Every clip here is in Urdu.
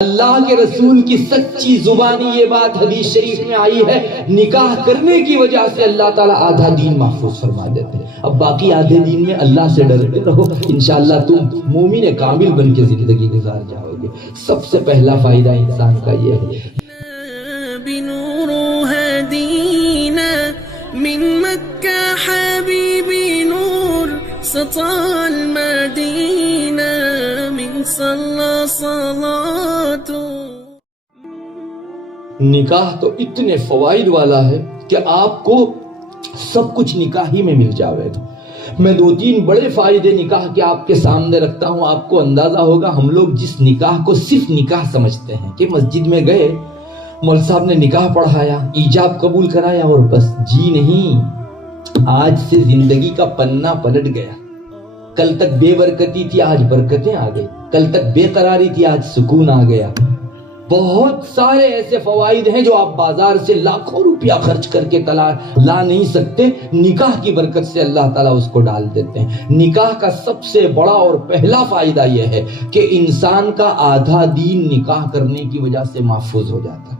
اللہ کے رسول کی سچی زبانی یہ بات حدیث شریف میں آئی ہے، نکاح کرنے کی وجہ سے اللہ تعالیٰ آدھا دین محفوظ فرما دیتے ہیں۔ اب باقی آدھے دین میں اللہ سے ڈرتے رہو، انشاءاللہ تم مومن کامل بن کے زندگی گزار جاؤ گے۔ سب سے پہلا فائدہ انسان کا یہ ہے بنور هدينا من مكة حبيبي نور سطع المدينة من صلى صلاته۔ نکاح تو اتنے فوائد والا ہے کہ آپ کو سب کچھ نکاح ہی میں مل جاوے گا۔ میں دو تین بڑے فائدے نکاح کے آپ کے سامنے رکھتا ہوں، آپ کو اندازہ ہوگا ہم لوگ جس نکاح کو صرف نکاح سمجھتے ہیں کہ مسجد میں گئے، مول صاحب نے نکاح پڑھایا، ایجاب قبول کرایا اور بس، جی نہیں، آج سے زندگی کا پنہ پلٹ گیا۔ کل تک بے برکتی تھی، آج برکتیں آ گئی، کل تک بے قراری تھی، آج سکون آ گیا۔ بہت سارے ایسے فوائد ہیں جو آپ بازار سے لاکھوں روپیہ خرچ کر کے لا نہیں سکتے، نکاح کی برکت سے اللہ تعالیٰ اس کو ڈال دیتے ہیں۔ نکاح کا سب سے بڑا اور پہلا فائدہ یہ ہے کہ انسان کا آدھا دین نکاح کرنے کی وجہ سے محفوظ ہو جاتا ہے۔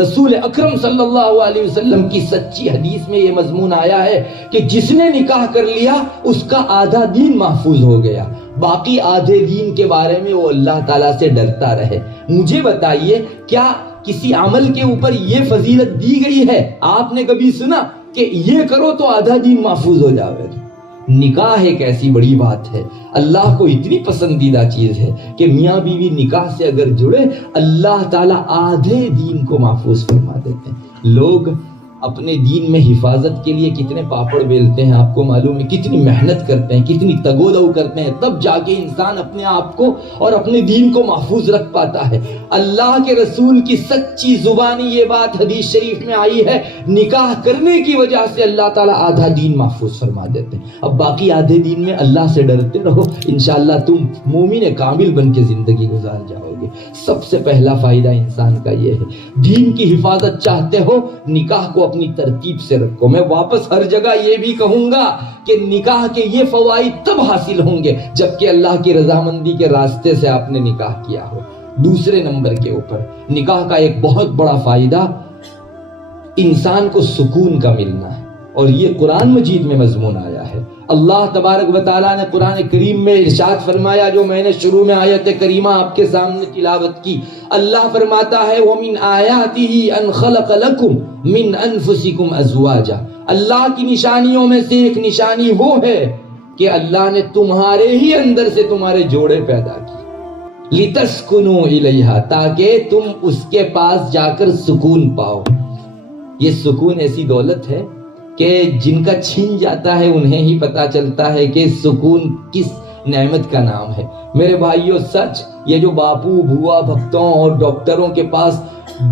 رسول اکرم صلی اللہ علیہ وسلم کی سچی حدیث میں یہ مضمون آیا ہے کہ جس نے نکاح کر لیا اس کا آدھا دین محفوظ ہو گیا، باقی آدھے دین کے بارے میں وہ اللہ تعالیٰ سے ڈرتا رہے۔ مجھے بتائیے، کیا کسی عمل کے اوپر یہ فضیلت دی گئی ہے؟ آپ نے کبھی سنا کہ یہ کرو تو آدھا دین محفوظ ہو جاوے؟ نکاح ایک ایسی بڑی بات ہے، اللہ کو اتنی پسندیدہ چیز ہے کہ میاں بیوی نکاح سے اگر جڑے، اللہ تعالیٰ آدھے دین کو محفوظ فرما دیتے ہیں۔ لوگ اپنے دین میں حفاظت کے لیے کتنے پاپڑ بیلتے ہیں، آپ کو معلوم ہے، کتنی محنت کرتے ہیں، کتنی تگودو کرتے ہیں، تب جا کے انسان اپنے آپ کو اور اپنے دین کو محفوظ رکھ پاتا ہے۔ اللہ کے رسول کی سچی زبانی یہ بات حدیث شریف میں آئی ہے، نکاح کرنے کی وجہ سے اللہ تعالیٰ آدھا دین محفوظ فرما دیتے ہیں۔ اب باقی آدھے دین میں اللہ سے ڈرتے رہو، انشاءاللہ تم مومن کامل بن کے زندگی گزار جاؤ گے۔ سب سے پہلا فائدہ انسان کا یہ ہے، دین کی حفاظت چاہتے ہو، نکاح کو اپنی ترتیب سے رکھو۔ میں واپس ہر جگہ یہ بھی کہوں گا کہ نکاح کے یہ فوائد تب حاصل ہوں گے جبکہ اللہ کی رضامندی کے راستے سے آپ نے نکاح کیا ہو۔ دوسرے نمبر کے اوپر نکاح کا ایک بہت بڑا فائدہ انسان کو سکون کا ملنا ہے، اور یہ قرآن مجید میں مضمون آیا ہے۔ اللہ تبارک و تعالیٰ نے قرآن کریم میں ارشاد فرمایا، جو میں نے شروع میں آیت کریمہ آپ کے سامنے تلاوت کی، اللہ فرماتا ہے وَمِنْ آيَاتِهِ أَنْ خَلَقَ لَكُمْ مِنْ أَنفُسِكُمْ أَزْوَاجًا۔ اللہ کی نشانیوں میں سے ایک نشانی وہ ہے کہ اللہ نے تمہارے ہی اندر سے تمہارے جوڑے پیدا کی، لِتَسْكُنُوا إِلَيْهَا، تاکہ تم اس کے پاس جا کر سکون پاؤ۔ یہ سکون ایسی دولت ہے کہ جن کا چھین جاتا ہے انہیں ہی پتا چلتا ہے کہ سکون کس نعمت کا نام ہے۔ میرے بھائیوں، سچ، یہ جو باپو بھوا بھکتوں اور ڈاکٹروں کے پاس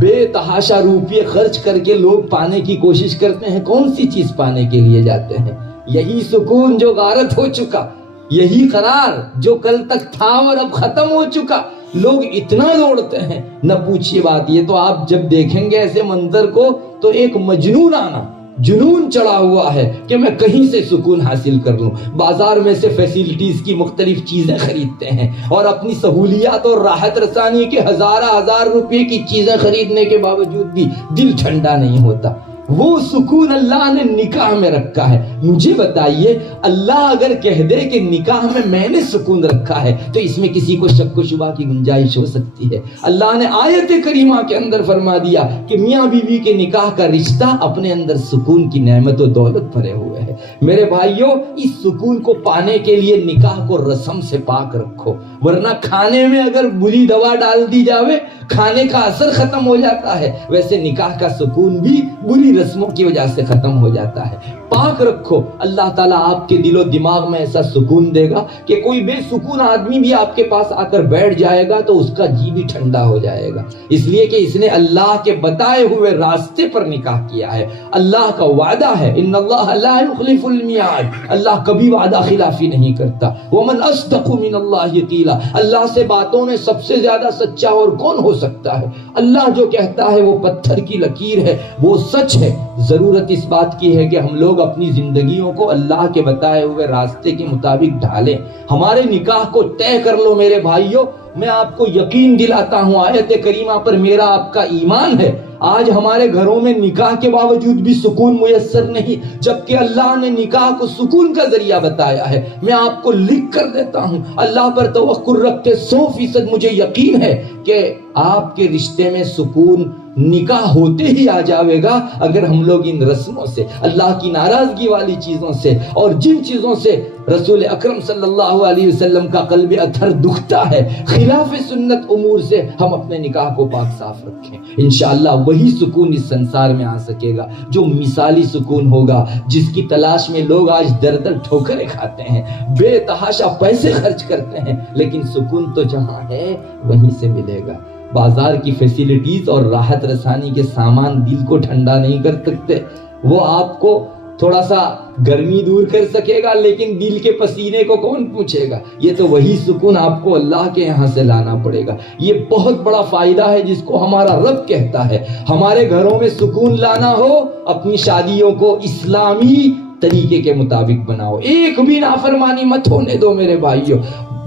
بے تحاشا روپیے خرچ کر کے لوگ پانے کی کوشش کرتے ہیں، کون سی چیز پانے کے لیے جاتے ہیں؟ یہی سکون جو غارت ہو چکا، یہی قرار جو کل تک تھا اور اب ختم ہو چکا۔ لوگ اتنا دوڑتے ہیں، نہ پوچھیے بات۔ یہ تو آپ جب دیکھیں گے ایسے منظر کو تو ایک مجنون آنا، جنون چڑھا ہوا ہے کہ میں کہیں سے سکون حاصل کر لوں۔ بازار میں سے فیسیلٹیز کی مختلف چیزیں خریدتے ہیں اور اپنی سہولیات اور راحت رسانی کے ہزار روپے کی چیزیں خریدنے کے باوجود بھی دل ٹھنڈا نہیں ہوتا۔ وہ سکون اللہ نے نکاح میں رکھا ہے۔ مجھے بتائیے، اللہ اگر کہہ دے کہ نکاح میں نے سکون رکھا ہے تو اس میں کسی کو شک و شبہ کی گنجائش ہو سکتی ہے؟ اللہ نے آیت کریمہ کے اندر فرما دیا کہ میاں بیوی کے نکاح کا رشتہ اپنے اندر سکون کی نعمت و دولت بھرے ہوئے ہے۔ میرے بھائیوں، اس سکون کو پانے کے لیے نکاح کو رسم سے پاک رکھو، ورنہ کھانے میں اگر بری دوا ڈال دی جاوے، کھانے کا اثر ختم ہو جاتا ہے، ویسے نکاح کا سکون بھی بری رسموں کی وجہ سے ختم ہو جاتا ہے۔ پاک رکھو، اللہ تعالیٰ آپ کے دل و دماغ میں ایسا سکون دے گا کہ کوئی بے سکون آدمی بھی آپ کے پاس آ کر بیٹھ جائے گا تو اس کا جی بھی ٹھنڈا ہو جائے گا، اس لیے کہ اس نے اللہ کے بتائے ہوئے راستے پر نکاح کیا ہے۔ اللہ کا وعدہ ہے، ان اللہ لا یخلف المیعاد، اللہ کبھی وعدہ خلافی نہیں کرتا۔ ومن اصدق من اللہ قیلا، اللہ سے باتوں میں سب سے زیادہ سچا اور کون ہو سکتا ہے؟ اللہ جو کہتا ہے وہ پتھر کی لکیر ہے، وہ سچ ہے۔ ضرورت اس بات کی ہے کہ ہم لوگ اپنی زندگیوں کو اللہ کے بتائے ہوئے راستے کے مطابق ڈھالیں۔ ہمارے نکاح کو طے کر لو میرے بھائیوں، میں آپ کو یقین دلاتا ہوں آیت کریمہ پر میرا آپ کا ایمان ہے، آج ہمارے گھروں میں نکاح کے باوجود بھی سکون میسر نہیں، جبکہ اللہ نے نکاح کو سکون کا ذریعہ بتایا ہے۔ میں آپ کو لکھ کر دیتا ہوں، اللہ پر توکل رکھ کے 100% مجھے یقین ہے کہ آپ کے رشتے میں سکون نکاح ہوتے ہی آ جاوے گا، اگر ہم لوگ ان رسموں سے، اللہ کی ناراضگی والی چیزوں سے، اور جن چیزوں سے رسول اکرم صلی اللہ علیہ وسلم کا قلب اطہر دکھتا ہے، خلاف سنت امور سے ہم اپنے نکاح کو پاک صاف رکھیں، انشاءاللہ وہی سکون اس سنسار میں آ سکے گا جو مثالی سکون ہوگا، جس کی تلاش میں لوگ آج در در ٹھوکریں کھاتے ہیں، بے تحاشا پیسے خرچ کرتے ہیں، لیکن سکون تو جہاں ہے وہیں سے ملے گا۔ بازار کی فیسیلیٹیز اور راحت رسانی کے سامان دل کو ٹھنڈا نہیں کر سکتے، وہ آپ کو تھوڑا سا گرمی دور کر سکے گا، لیکن دل کے پسینے کو کون پوچھے گا؟ یہ تو وہی سکون آپ کو اللہ کے یہاں سے لانا پڑے گا۔ یہ بہت بڑا فائدہ ہے جس کو ہمارا رب کہتا ہے، ہمارے گھروں میں سکون لانا ہو، اپنی شادیوں کو اسلامی طریقے کے مطابق بناؤ، ایک بھی نافرمانی مت ہونے دو میرے بھائیوں۔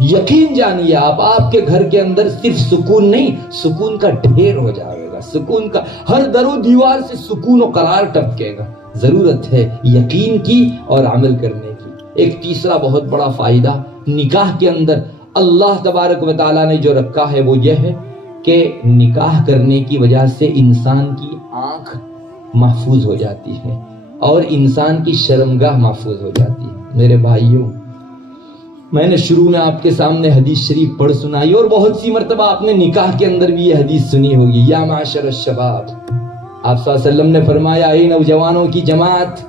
یقین جانیے آپ کے گھر کے اندر صرف سکون نہیں، سکون کا ڈھیر ہو جائے گا، سکون کا ہر در و دیوار سے سکون و قرار ٹپکے گا۔ ضرورت ہے یقین کی اور عمل کرنے کی۔ ایک تیسرا بہت بڑا فائدہ نکاح کے اندر اللہ تبارک و تعالیٰ نے جو رکھا ہے وہ یہ ہے کہ نکاح کرنے کی وجہ سے انسان کی آنکھ محفوظ ہو جاتی ہے اور انسان کی شرمگاہ محفوظ ہو جاتی ہے۔ میرے بھائیوں، میں نے شروع میں آپ کے سامنے حدیث شریف پڑھ سنائی، اور بہت سی مرتبہ آپ نے نکاح کے اندر بھی یہ حدیث سنی ہوگی، یا معاشر الشباب، آپ صلی اللہ علیہ وسلم نے فرمایا، اے نوجوانوں کی جماعت،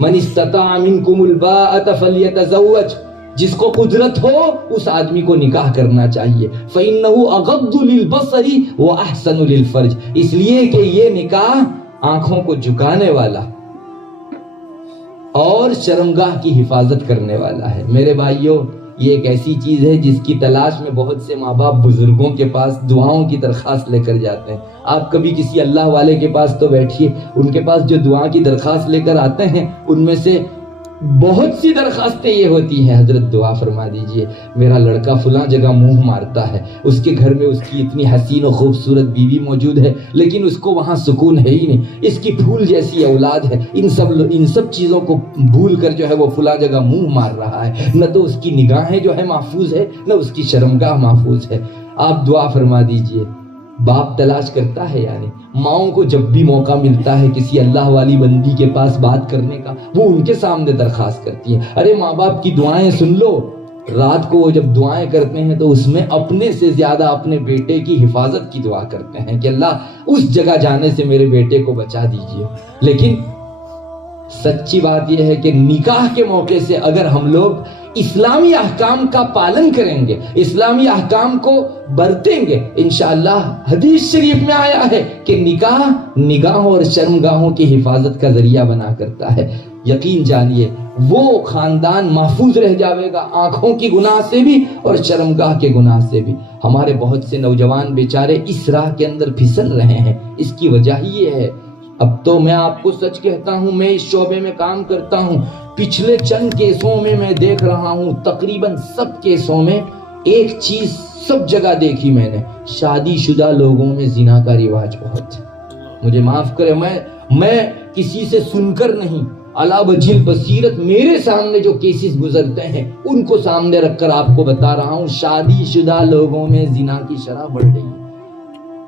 من استطاع منکم الباءۃ فلیتزوج، جس کو قدرت ہو اس آدمی کو نکاح کرنا چاہیے، فإنہ اغض للبصر واحسن للفرج، اس لیے کہ یہ نکاح آنکھوں کو جھکانے والا اور شرمگاہ کی حفاظت کرنے والا ہے۔ میرے بھائیوں، یہ ایک ایسی چیز ہے جس کی تلاش میں بہت سے ماں باپ بزرگوں کے پاس دعاؤں کی درخواست لے کر جاتے ہیں۔ آپ کبھی کسی اللہ والے کے پاس تو بیٹھیے، ان کے پاس جو دعا کی درخواست لے کر آتے ہیں ان میں سے بہت سی درخواستیں یہ ہوتی ہیں، حضرت دعا فرما دیجئے، میرا لڑکا فلاں جگہ منہ مارتا ہے، اس کے گھر میں اس کی اتنی حسین و خوبصورت بیوی موجود ہے لیکن اس کو وہاں سکون ہے ہی نہیں، اس کی پھول جیسی اولاد ہے، ان سب چیزوں کو بھول کر جو ہے وہ فلاں جگہ منہ مار رہا ہے، نہ تو اس کی نگاہیں جو ہے محفوظ ہے نہ اس کی شرمگاہ محفوظ ہے۔ آپ دعا فرما دیجئے۔ باپ تلاش کرتا ہے، یعنی ماؤں کو جب بھی موقع ملتا ہے کسی اللہ والی بندی کے پاس بات کرنے کا، وہ ان کے سامنے درخواست کرتی ہے، ارے ماں باپ کی دعائیں سن لو۔ رات کو وہ جب دعائیں کرتے ہیں تو اس میں اپنے سے زیادہ اپنے بیٹے کی حفاظت کی دعا کرتے ہیں کہ اللہ اس جگہ جانے سے میرے بیٹے کو بچا دیجئے۔ لیکن سچی بات یہ ہے کہ نکاح کے موقع سے اگر ہم لوگ اسلامی احکام کا پالن کریں گے، اسلامی احکام کو برتیں گے، انشاءاللہ حدیث شریف میں آیا ہے کہ نکاح نگاہوں اور شرمگاہوں کی حفاظت کا ذریعہ بنا کرتا ہے۔ یقین جانیے وہ خاندان محفوظ رہ جاوے گا آنکھوں کی گناہ سے بھی اور شرمگاہ کے گناہ سے بھی۔ ہمارے بہت سے نوجوان بیچارے اس راہ کے اندر پھسل رہے ہیں، اس کی وجہ ہی یہ ہے۔ اب تو میں آپ کو سچ کہتا ہوں، میں اس شعبے میں کام کرتا ہوں، پچھلے چند کیسوں میں میں دیکھ رہا ہوں، تقریباً سب کیسوں میں ایک چیز سب جگہ دیکھی میں نے، شادی شدہ لوگوں میں زنا کا رواج بہت ہے۔ مجھے معاف کرے، میں کسی سے سن کر نہیں، علی وجہ بصیرت میرے سامنے جو کیسز گزرتے ہیں ان کو سامنے رکھ کر آپ کو بتا رہا ہوں، شادی شدہ لوگوں میں زنا کی شرح بڑھ رہی ہے۔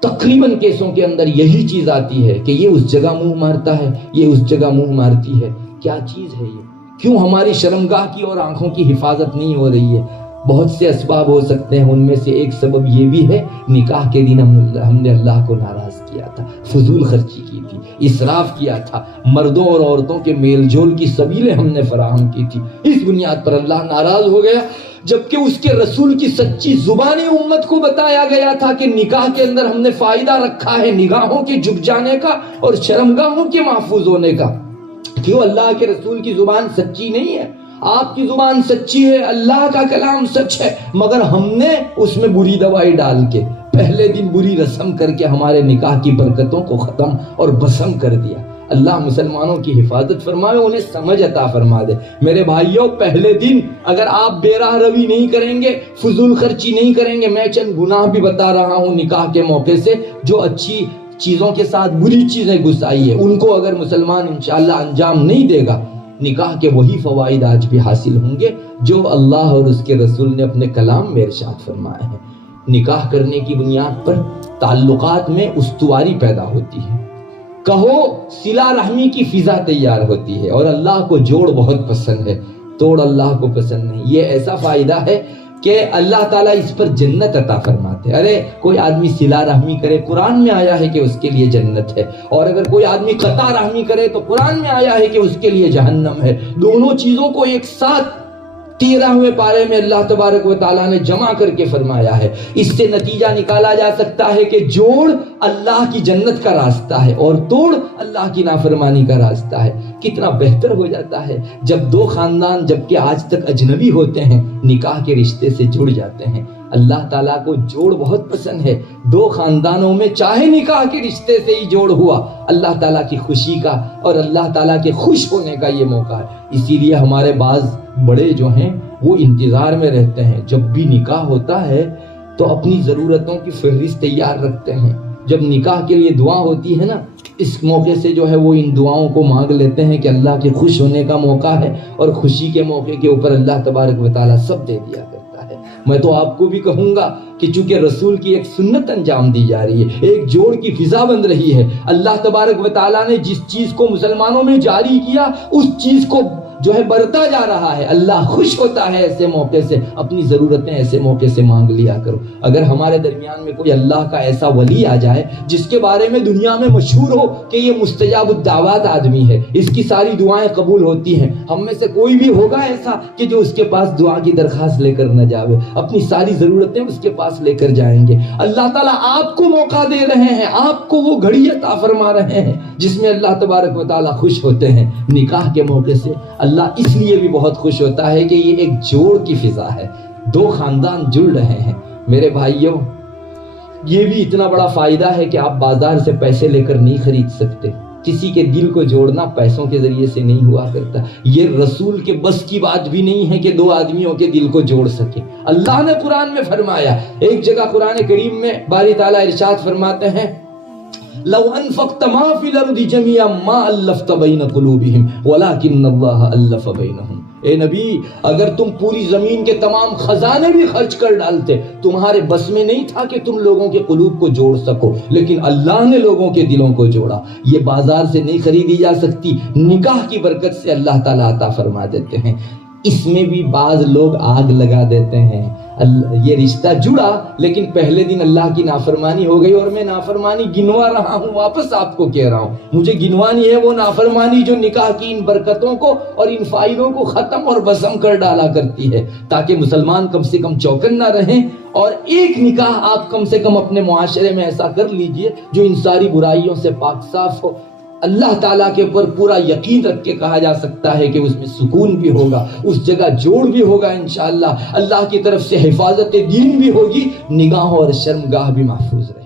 تقریباً کیسوں کے اندر یہی چیز آتی ہے کہ یہ اس جگہ منہ مارتا ہے، یہ اس جگہ منہ مارتی ہے۔ کیا چیز ہے یہ؟ کیوں ہماری شرمگاہ کی اور آنکھوں کی حفاظت نہیں ہو رہی ہے؟ بہت سے اسباب ہو سکتے ہیں، ان میں سے ایک سبب یہ بھی ہے، نکاح کے دن ہم نے اللہ کو ناراض کیا تھا، فضول خرچی کی تھی، اسراف کیا تھا، مردوں اور عورتوں کے میل جول کی سبیلیں ہم نے فراہم کی تھی، اس بنیاد پر اللہ ناراض ہو گیا، جبکہ اس کے رسول کی سچی زبانی امت کو بتایا گیا تھا کہ نکاح کے اندر ہم نے فائدہ رکھا ہے نگاہوں کے جھک جانے کا اور شرمگاہوں کے محفوظ ہونے کا۔ کیوں اللہ کے رسول کی زبان سچی نہیں ہے؟ آپ کی زبان سچی ہے، اللہ کا کلام سچ ہے، مگر ہم نے اس میں بری دوائی ڈال کے پہلے دن بری رسم کر کے ہمارے نکاح کی برکتوں کو ختم اور بسم کر دیا۔ اللہ مسلمانوں کی حفاظت فرمائے، انہیں سمجھ عطا فرما دے۔ میرے بھائیوں، پہلے دن اگر آپ بے راہ روی نہیں کریں گے، فضول خرچی نہیں کریں گے، میں چند گناہ بھی بتا رہا ہوں نکاح کے موقع سے، جو اچھی چیزوں کے ساتھ بری چیزیں گھسائی ہے، ان کو اگر مسلمان انشاءاللہ انجام نہیں دے گا، نکاح کے وہی فوائد آج بھی حاصل ہوں گے جو اللہ اور اس کے رسول نے اپنے کلام میں ارشاد فرمائے ہیں۔ نکاح کرنے کی بنیاد پر تعلقات میں استواری پیدا ہوتی ہے، کہو صلہ رحمی کی فضا تیار ہوتی ہے، اور اللہ کو جوڑ بہت پسند ہے، توڑ اللہ کو پسند نہیں۔ یہ ایسا فائدہ ہے کہ اللہ تعالیٰ اس پر جنت عطا فرماتے ہیں۔ ارے کوئی آدمی صلہ رحمی کرے، قرآن میں آیا ہے کہ اس کے لیے جنت ہے، اور اگر کوئی آدمی قطع رحمی کرے تو قرآن میں آیا ہے کہ اس کے لیے جہنم ہے۔ دونوں چیزوں کو ایک ساتھ 13ویں پارے میں اللہ تبارک و تعالیٰ نے جمع کر کے فرمایا ہے۔ اس سے نتیجہ نکالا جا سکتا ہے کہ جوڑ اللہ کی جنت کا راستہ ہے اور توڑ اللہ کی نافرمانی کا راستہ ہے۔ کتنا بہتر ہو جاتا ہے جب دو خاندان جبکہ آج تک اجنبی ہوتے ہیں نکاح کے رشتے سے جڑ جاتے ہیں۔ اللہ تعالیٰ کو جوڑ بہت پسند ہے، دو خاندانوں میں چاہے نکاح کے رشتے سے ہی جوڑ ہوا، اللہ تعالیٰ کی خوشی کا اور اللہ تعالیٰ کے خوش ہونے کا یہ موقع ہے۔ اسی لیے ہمارے بعض بڑے جو ہیں وہ انتظار میں رہتے ہیں، جب بھی نکاح ہوتا ہے تو اپنی ضرورتوں کی فہرست تیار رکھتے ہیں۔ جب نکاح کے لیے دعا ہوتی ہے نا، اس موقع سے جو ہے وہ ان دعاؤں کو مانگ لیتے ہیں کہ اللہ کے خوش ہونے کا موقع ہے، اور خوشی کے موقع کے اوپر اللہ تبارک و تعالیٰ سب دے دیا کرتا ہے۔ میں تو آپ کو بھی کہوں گا کہ چونکہ رسول کی ایک سنت انجام دی جا رہی ہے، ایک جوڑ کی فضا بن رہی ہے، اللہ تبارک و تعالیٰ نے جس چیز کو مسلمانوں میں جاری کیا اس چیز کو جو ہے بڑھتا جا رہا ہے۔ اللہ خوش ہوتا ہے ایسے موقع سے، اپنی ضرورتیں ایسے موقع سے مانگ لیا کرو۔ اگر ہمارے درمیان میں کوئی اللہ کا ایسا ولی آ جائے جس کے بارے میں دنیا میں مشہور ہو کہ یہ مستجاب الدعوات آدمی ہے، اس کی ساری دعائیں قبول ہوتی ہیں، ہم میں سے کوئی بھی ہوگا ایسا کہ جو اس کے پاس دعا کی درخواست لے کر نہ جاوے، اپنی ساری ضرورتیں اس کے پاس لے کر جائیں گے۔ اللہ تعالیٰ آپ کو موقع دے رہے ہیں، آپ کو وہ گھڑی عطا فرما رہے ہیں جس میں اللہ تبارک و تعالیٰ خوش ہوتے ہیں۔ نکاح کے موقع سے اللہ اس لیے بھی بہت خوش ہوتا ہے کہ یہ ایک جوڑ کی فضا ہے، دو خاندان جڑ رہے ہیں۔ میرے بھائیوں، یہ بھی اتنا بڑا فائدہ ہے کہ آپ بازار سے پیسے لے کر نہیں خرید سکتے۔ کسی کے دل کو جوڑنا پیسوں کے ذریعے سے نہیں ہوا کرتا۔ یہ رسول کے بس کی بات بھی نہیں ہے کہ دو آدمیوں کے دل کو جوڑ سکے۔ اللہ نے قرآن میں فرمایا، ایک جگہ قرآن کریم میں باری تعالیٰ ارشاد فرماتے ہیں، لو انفقت ما فی الارض جميعا ما الفت بین قلوبہم ولکن اللہ الف بینہم۔ اے نبی، اگر تم پوری زمین کے تمام خزانے بھی خرچ کر ڈالتے، تمہارے بس میں نہیں تھا کہ تم لوگوں کے قلوب کو جوڑ سکو، لیکن اللہ نے لوگوں کے دلوں کو جوڑا۔ یہ بازار سے نہیں خریدی جا سکتی، نکاح کی برکت سے اللہ تعالیٰ عطا فرما دیتے ہیں۔ اس میں بھی بعض لوگ آگ لگا دیتے ہیں۔ یہ رشتہ جڑا لیکن پہلے دن اللہ کی نافرمانی ہو گئی، اور میں نافرمانی گنوا رہا ہوں، واپس آپ کو کہہ رہا ہوں، مجھے گنوانی ہے وہ نافرمانی جو نکاح کی ان برکتوں کو اور ان فائدوں کو ختم اور بسم کر ڈالا کرتی ہے، تاکہ مسلمان کم سے کم چوکن نہ رہیں۔ اور ایک نکاح آپ کم سے کم اپنے معاشرے میں ایسا کر لیجئے جو ان ساری برائیوں سے پاک صاف ہو۔ اللہ تعالیٰ کے اوپر پورا یقین رکھ کے کہا جا سکتا ہے کہ اس میں سکون بھی ہوگا، اس جگہ جوڑ بھی ہوگا انشاءاللہ، اللہ کی طرف سے حفاظت دین بھی ہوگی، نگاہوں اور شرمگاہ بھی محفوظ رہے۔